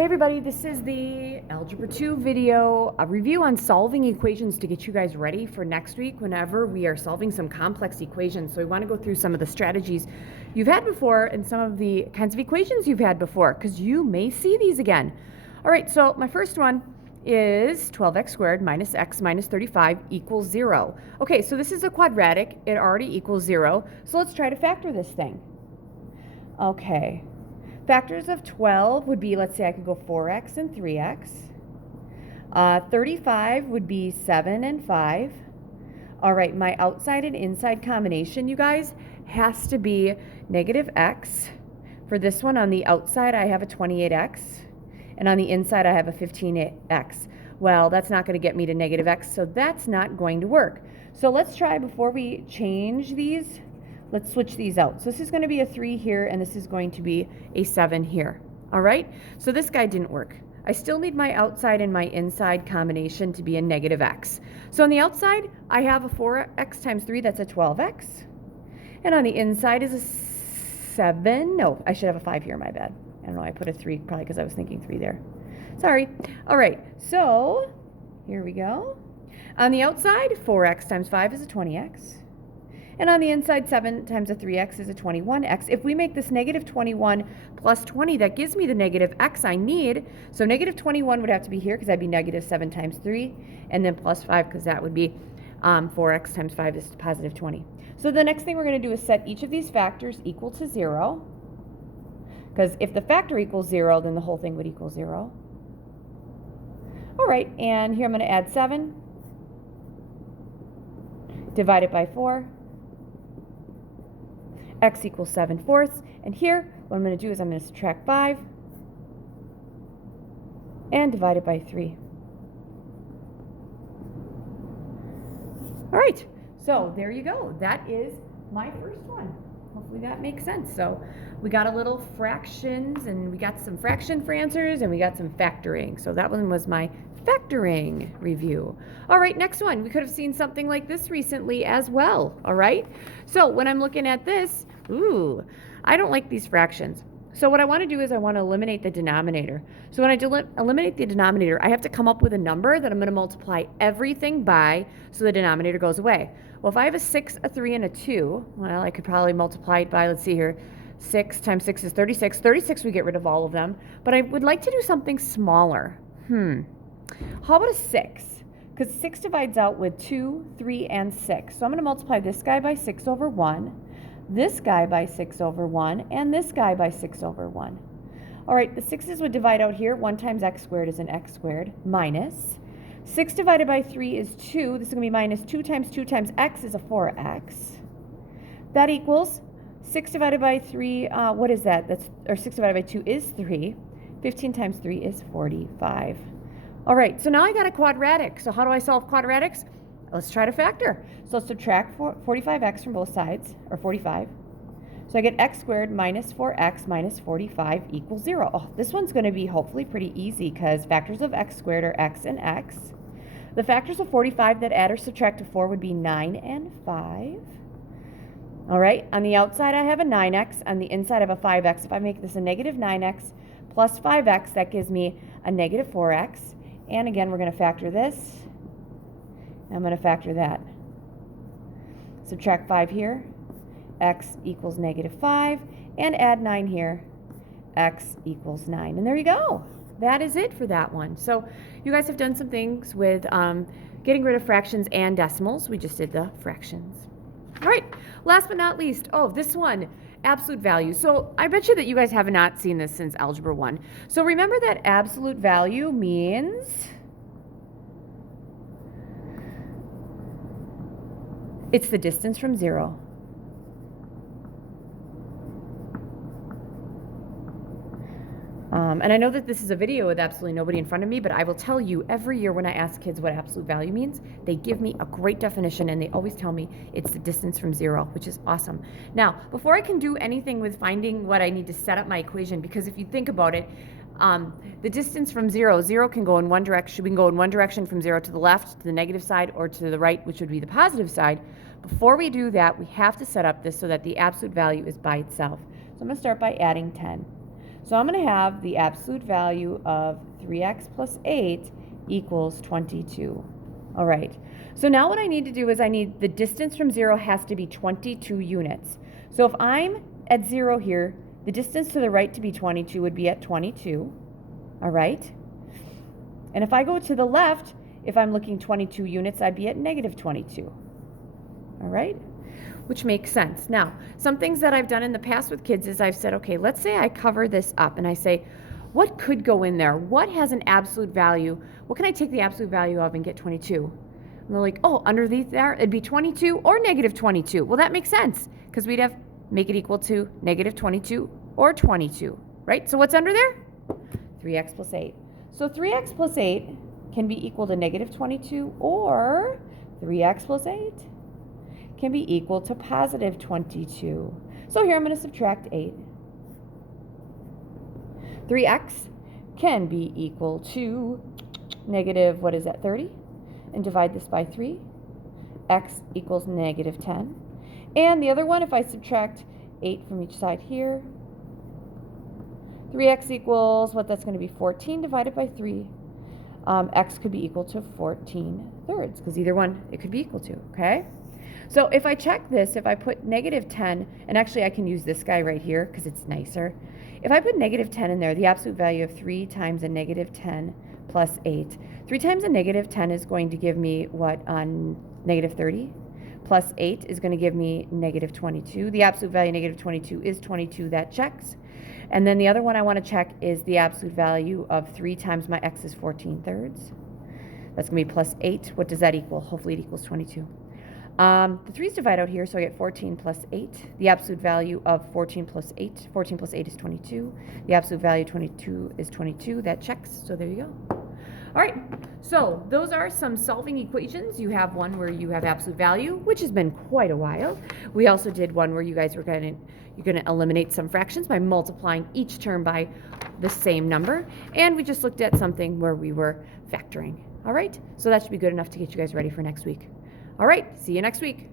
Hey everybody, this is the Algebra 2 video, a review on solving equations to get you guys ready for next week whenever we are solving some complex equations. So we want to go through some of the strategies you've had before and some of the kinds of equations you've had before, because you may see these again. All right, so my first one is 12x squared minus x minus 35 equals 0. Okay, so this is a quadratic. It already equals 0. So let's try to factor this thing. Okay. Factors of 12 would be, let's say I could go 4x and 3x. 35 would be 7 and 5. All right, my outside and inside combination, you guys, has to be negative x. For this one, on the outside, I have a 28x. And on the inside, I have a 15x. Well, that's not going to get me to negative x, so that's not going to work. So let's try, before we change these, let's switch these out. So this is going to be a 3 here, and this is going to be a 7 here. All right? So this guy didn't work. I still need my outside and my inside combination to be a negative x. So on the outside, I have a 4x times 3. That's a 12x. And on the inside is a 7. No, I should have a 5 here. My bad. I don't know. I put a 3 probably because I was thinking 3 there. Sorry. All right. So here we go. On the outside, 4x times 5 is a 20x. And on the inside, 7 times a 3x is a 21x. If we make this negative 21 plus 20, that gives me the negative x I need. So negative 21 would have to be here because that'd be negative 7 times 3. And then plus 5 because that would be 4x times 5 is positive 20. So the next thing we're going to do is set each of these factors equal to 0. Because if the factor equals 0, then the whole thing would equal 0. All right, and here I'm going to add 7. Divide it by 4. X equals 7/4. And here, what I'm going to do is I'm going to subtract 5 and divide it by 3. All right, so there you go. That is my first one. Hopefully that makes sense. So we got a little fractions, and we got some fraction for answers, and we got some factoring. So that one was my factoring review. All right, next one. We could have seen something like this recently as well. All right, so when I'm looking at this, I don't like these fractions. So what I want to do is I want to eliminate the denominator. So when I eliminate the denominator, I have to come up with a number that I'm going to multiply everything by so the denominator goes away. Well, if I have a 6, a 3, and a 2, well, I could probably multiply it by, let's see here, 6 times 6 is 36. 36, we get rid of all of them. But I would like to do something smaller. How about a 6? Because 6 divides out with 2, 3, and 6. So I'm going to multiply this guy by 6 over 1. This guy by 6 over 1, and this guy by 6 over 1. All right, the 6's would divide out here. 1 times x squared is an x squared, minus. 6 divided by 3 is 2. This is going to be minus 2 times x is a 4x. That equals 6 divided by 3, what is that? Or 6 divided by 2 is 3. 15 times 3 is 45. All right, so now I got a quadratic. So how do I solve quadratics? Let's try to factor. So let's subtract 45x from both sides, or 45. So I get x squared minus 4x minus 45 equals 0. Oh, this one's going to be hopefully pretty easy because factors of x squared are x and x. The factors of 45 that add or subtract to 4 would be 9 and 5. All right, on the outside I have a 9x. On the inside I have a 5x. If I make this a negative 9x plus 5x, that gives me a negative 4x. And again, we're going to factor this. I'm going to factor that. Subtract 5 here. X equals negative 5. And add 9 here. X equals 9. And there you go. That is it for that one. So you guys have done some things with getting rid of fractions and decimals. We just did the fractions. All right. Last but not least, this one, absolute value. So I bet you that you guys have not seen this since Algebra 1. So remember that absolute value means it's the distance from 0. And I know that this is a video with absolutely nobody in front of me, but I will tell you every year when I ask kids what absolute value means, they give me a great definition, and they always tell me it's the distance from 0, which is awesome. Now, before I can do anything with finding what I need to set up my equation, because if you think about it, the distance from 0 can go in one direction. We can go in one direction from 0 to the left, to the negative side, or to the right, which would be the positive side. Before we do that, we have to set up this so that the absolute value is by itself. So I'm going to start by adding 10. So I'm going to have the absolute value of 3x plus 8 equals 22. All right. So now what I need to do is the distance from 0 has to be 22 units. So if I'm at 0 here, the distance to the right to be 22 would be at 22. All right. And if I go to the left, if I'm looking 22 units, I'd be at negative 22. All right. Which makes sense. Now, some things that I've done in the past with kids is I've said, okay, let's say I cover this up and I say, what could go in there? What has an absolute value? What can I take the absolute value of and get 22? And they're like, oh, underneath there, it'd be 22 or negative 22. Well, that makes sense because we'd have make it equal to negative 22 or 22, right? So what's under there? 3x plus 8. So 3x plus 8 can be equal to negative 22, or 3x plus 8 can be equal to positive 22. So here I'm going to subtract 8. 3x can be equal to negative, what is that, 30? And divide this by 3. X equals negative 10. And the other one, if I subtract 8 from each side here, 3x equals, what that's going to be, 14 divided by 3. X could be equal to 14 thirds, because either one it could be equal to, okay? So if I check this, if I put negative 10, and actually I can use this guy right here because it's nicer. If I put negative 10 in there, the absolute value of 3 times a negative 10 plus 8. 3 times a negative 10 is going to give me what on negative 30? Plus 8 is going to give me negative 22. The absolute value of negative 22 is 22. That checks. And then the other one I want to check is the absolute value of 3 times my x is 14 thirds. That's going to be plus 8. What does that equal? Hopefully it equals 22. The 3's divide out here, so I get 14 plus 8. The absolute value of 14 plus 8. 14 plus 8 is 22. The absolute value of 22 is 22. That checks, so there you go. All right, so those are some solving equations. You have one where you have absolute value, which has been quite a while. We also did one where you guys were you're going to eliminate some fractions by multiplying each term by the same number. And we just looked at something where we were factoring. All right, so that should be good enough to get you guys ready for next week. All right, see you next week.